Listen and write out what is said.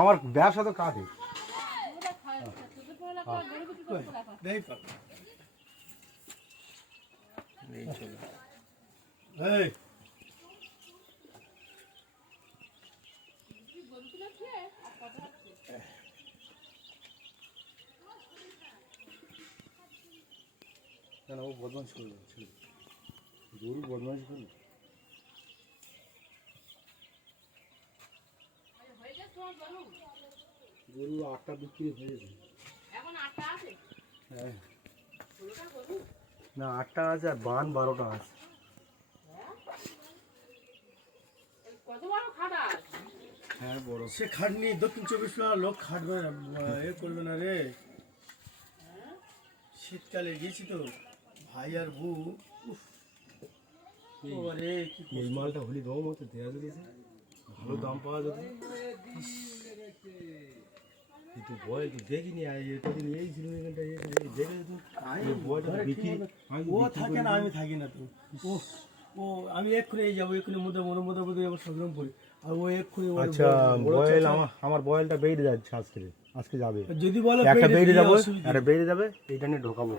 আমার ব্যবসা তো কাঁধে। ও বদমাশ করলো, গরু বদমাশ করলো। গরু 8টা বিক্রি হয়ে গেছে। হ্যাঁ না, 8টা আছে আর বান 12টা আছে। হ্যাঁ বড় সে খাটনি দক্ষিণ 24 লোক খাটবে এ করবে না রে। শীতকালে গেছি তো ভাই আর বউ, এই মালটা হলি দম মতো দেওয়া যেতেছে, ভালো দাম পাওয়া যেত। কিন্তু বয় তো দেখিনি, কদিন এই ছিল এখানটা দেখে তো বয়টা বিক্রি ও থাকে না, আমি থাকি না তো। ও ও আমি এক্ষুনি যাবো, এক্ষুনি মধ্যে আবার সংগ্রাম করি। আর ও এক্ষুনি আচ্ছা বয়েল আমার বয়েলটা বেরিয়ে যাচ্ছে আজকে যাবে। যদি বলো একটা বেরিয়ে যাবে, একটা বেরিয়ে যাবে, এইটা নিয়ে ঢোকাবো।